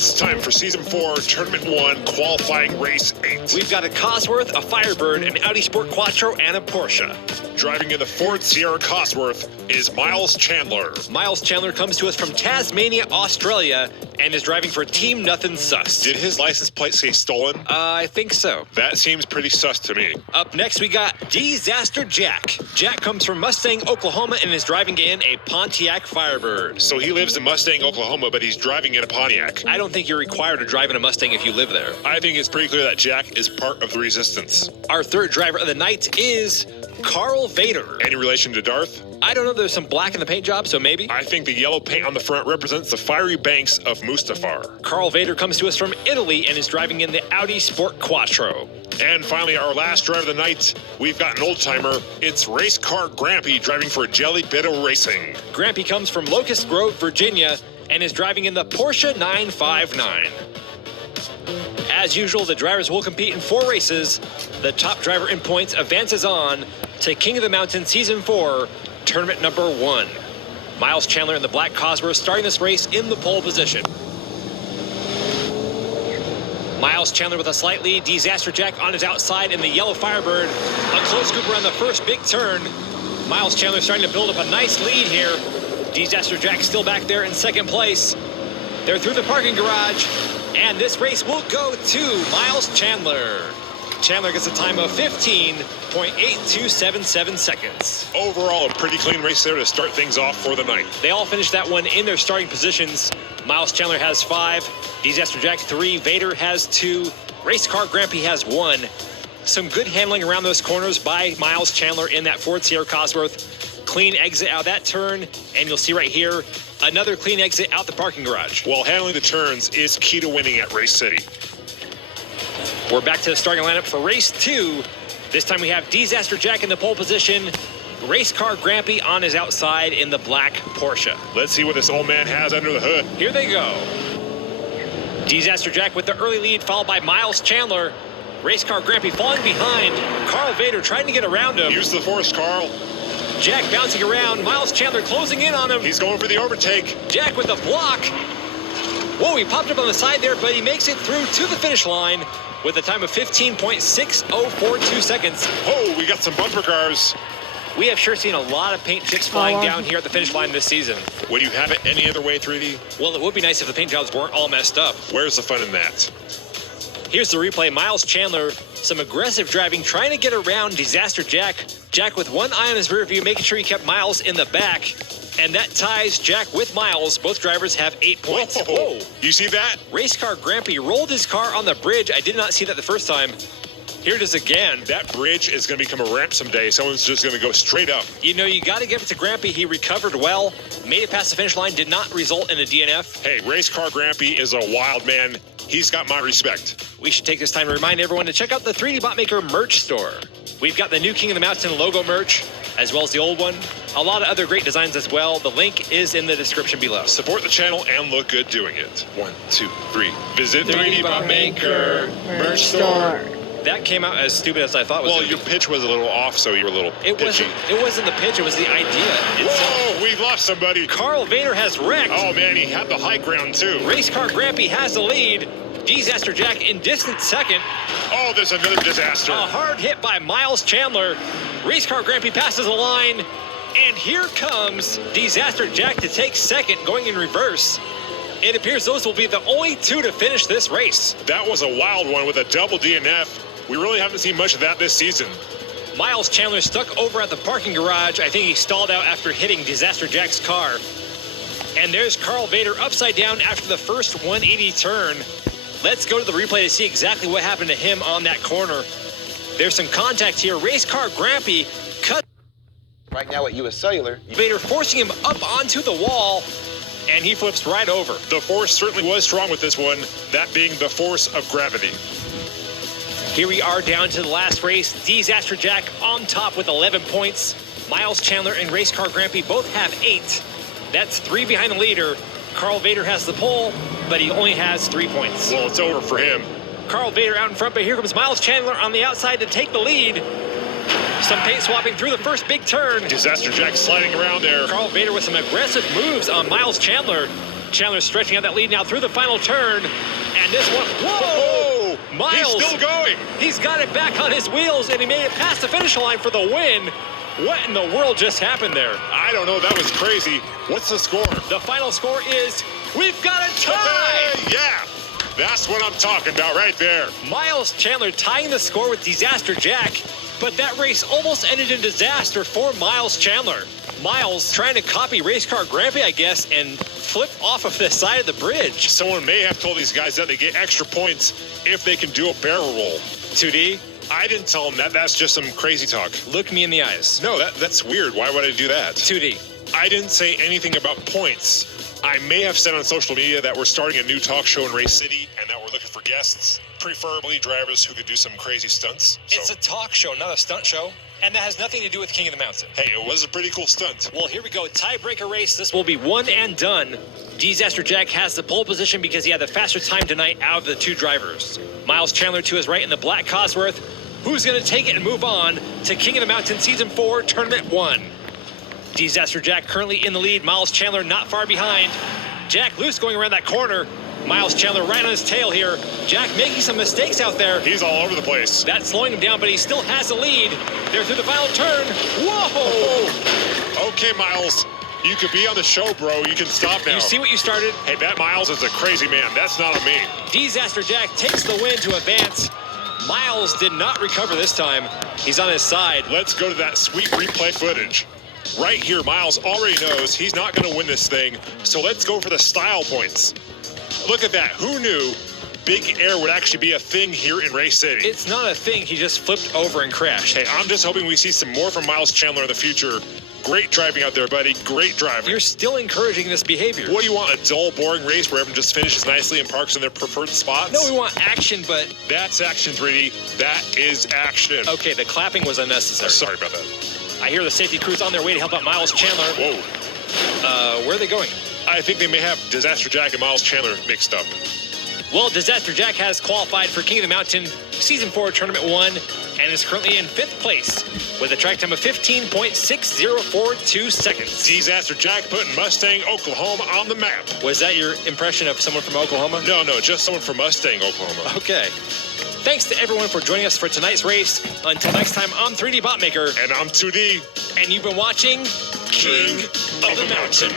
It's time for Season 4, Tournament 1, Qualifying Race 8. We've got a Cosworth, a Firebird, an Audi Sport Quattro, and a Porsche. Driving in the Ford Sierra Cosworth is Miles Chandler. Miles Chandler comes to us from Tasmania, Australia, and is driving for Team Nothing Sus. Did his license plate say stolen? I think so. That seems pretty sus to me. Up next, we got Disaster Jack. Jack comes from Mustang, Oklahoma, and is driving in a Pontiac Firebird. So he lives in Mustang, Oklahoma, but he's driving in a Pontiac. I don't think you're required to drive in a Mustang if you live there. I think it's pretty clear that Jack is part of the resistance. Our third driver of the night is Carl Vader. Any relation to Darth? I don't know, there's some black in the paint job, so maybe. I think the yellow paint on the front represents the fiery banks of Mustafar. Carl Vader comes to us from Italy and is driving in the Audi Sport Quattro. And finally, our last driver of the night, we've got an old-timer. It's race car Grampy driving for Jelly Bitter Racing. Grampy comes from Locust Grove, Virginia, and is driving in the Porsche 959. As usual, the drivers will compete in 4 races. The top driver in points advances on to King of the Mountain Season 4, Tournament number 1. Miles Chandler in the black Cosworth starting this race in the pole position. Miles Chandler with a slight lead. Disaster Jack on his outside in the yellow Firebird. A close group around the first big turn. Miles Chandler starting to build up a nice lead here. Disaster Jack still back there in second place. They're through the parking garage, and this race will go to Miles Chandler. Chandler gets a time of 15.8277 seconds. Overall, a pretty clean race there to start things off for the night. They all finished that one in their starting positions. Miles Chandler has 5, Disaster Jack 3, Vader has 2, Race Car Grampy has 1. Some good handling around those corners by Miles Chandler in that Ford Sierra Cosworth. Clean exit out of that turn, and you'll see right here, another clean exit out the parking garage. Well, handling the turns is key to winning at Race City. We're back to the starting lineup for race 2. This time we have Disaster Jack in the pole position, Race Car Grampy on his outside in the black Porsche. Let's see what this old man has under the hood. Here they go. Disaster Jack with the early lead, followed by Miles Chandler. Race Car Grampy falling behind. Carl Vader trying to get around him. Use the force, Carl. Jack bouncing around. Miles Chandler closing in on him. He's going for the overtake. Jack with the block. Whoa, he popped up on the side there, but he makes it through to the finish line with a time of 15.6042 seconds. Oh, we got some bumper cars. We have sure seen a lot of paint chips flying down here at the finish line this season. Would you have it any other way, 3D? Well, it would be nice if the paint jobs weren't all messed up. Where's the fun in that? Here's the replay. Miles Chandler, some aggressive driving, trying to get around Disaster Jack. Jack with one eye on his rear view, making sure he kept Miles in the back. And that ties Jack with Miles. Both drivers have 8 points. Whoa. You see that? Race Car Grampy rolled his car on the bridge. I did not see that the first time. Here it is again. That bridge is going to become a ramp someday. Someone's just going to go straight up. You know, you got to give it to Grampy. He recovered well, made it past the finish line, did not result in a DNF. Hey, Race Car Grampy is a wild man. He's got my respect. We should take this time to remind everyone to check out the 3dbotmaker merch store. We've got the new King of the Mountain logo merch, as well as the old one. A lot of other great designs as well. The link is in the description below. Support the channel and look good doing it. 1, 2, 3. Visit 3dbotmaker merch store. That came out as stupid as I thought it was. Well, your pitch was a little off, so you were a little pitchy. It wasn't the pitch, it was the idea. Whoa, we lost somebody. Carl Vader has wrecked. Oh, man, he had the high ground, too. Race Car Grampy has the lead. Disaster Jack in distant second. Oh, there's another disaster. A hard hit by Miles Chandler. Race Car Grampy passes the line. And here comes Disaster Jack to take second, going in reverse. It appears those will be the only 2 to finish this race. That was a wild one with a double DNF. We really haven't seen much of that this season. Miles Chandler stuck over at the parking garage. I think he stalled out after hitting Disaster Jack's car. And there's Carl Vader upside down after the first 180 turn. Let's go to the replay to see exactly what happened to him on that corner. There's some contact here. Race Car Grampy cut right now at US Cellular. Vader, forcing him up onto the wall, and he flips right over. The force certainly was strong with this one, that being the force of gravity. Here we are down to the last race. Disaster Jack on top with 11 points. Miles Chandler and Race Car Grampy both have 8. That's 3 behind the leader. Carl Vader has the pole, but he only has 3 points. Well, it's over for him. Carl Vader out in front, but here comes Miles Chandler on the outside to take the lead. Some paint swapping through the first big turn. Disaster Jack sliding around there. Carl Vader with some aggressive moves on Miles Chandler. Chandler stretching out that lead now through the final turn. And this one, whoa! Miles, he's still going. He's got it back on his wheels, and he made it past the finish line for the win. What in the world just happened there? I don't know. That was crazy. What's the score? The final score is, we've got a tie! Hey, yeah, that's what I'm talking about right there. Miles Chandler tying the score with Disaster Jack, but that race almost ended in disaster for Miles Chandler. Miles trying to copy race car Grampy, I guess, and flip off of the side of the bridge. Someone may have told these guys that they get extra points if they can do a barrel roll. 2D, I didn't tell them that. That's just some crazy talk. look me in the eyes. No, that's weird. Why would I do that? 2D, I didn't say anything about points. I may have said on social media that we're starting a new talk show in Race City and that we're looking for guests, preferably drivers who could do some crazy stunts. it's a talk show, not a stunt show, and that has nothing to do with King of the Mountain. Hey, it was a pretty cool stunt. Well, here we go. Tiebreaker race. This will be one and done. Disaster Jack has the pole position because he had the faster time tonight out of the two drivers. Miles Chandler to his right in the black Cosworth. Who's going to take it and move on to King of the Mountain Season 4, Tournament 1? Disaster Jack currently in the lead. Miles Chandler not far behind. Jack loose going around that corner. Miles Chandler right on his tail here. Jack making some mistakes out there. He's all over the place. That's slowing him down, but he still has the lead. They're through the final turn. Whoa! Okay, Miles, you could be on the show, bro. You can stop now. You see what you started? Hey, that Miles is a crazy man. That's not on me. Disaster Jack takes the win to advance. Miles did not recover this time. He's on his side. Let's go to that sweet replay footage. Right here, Miles already knows he's not going to win this thing, so let's go for the style points. Look at that. Who knew big air would actually be a thing here in Race City? It's not a thing. He just flipped over and crashed. Hey, I'm just hoping we see some more from Miles Chandler in the future. Great driving out there, buddy. Great driving. You're still encouraging this behavior. What do you want, a dull, boring race where everyone just finishes nicely and parks in their preferred spots? No, we want action, but... That's action, 3D. That is action. Okay, the clapping was unnecessary. Sorry about that. I hear the safety crew's on their way to help out Miles Chandler. Whoa. Where are they going? I think they may have Disaster Jack and Miles Chandler mixed up. Well, Disaster Jack has qualified for King of the Mountain Season 4 Tournament 1 and is currently in 5th place with a track time of 15.6042 seconds. Disaster Jack putting Mustang, Oklahoma on the map. Was that your impression of someone from Oklahoma? No, just someone from Mustang, Oklahoma. Okay. Thanks to everyone for joining us for tonight's race. Until next time, I'm 3D Botmaker. And I'm 2D. And you've been watching King of the Mountain.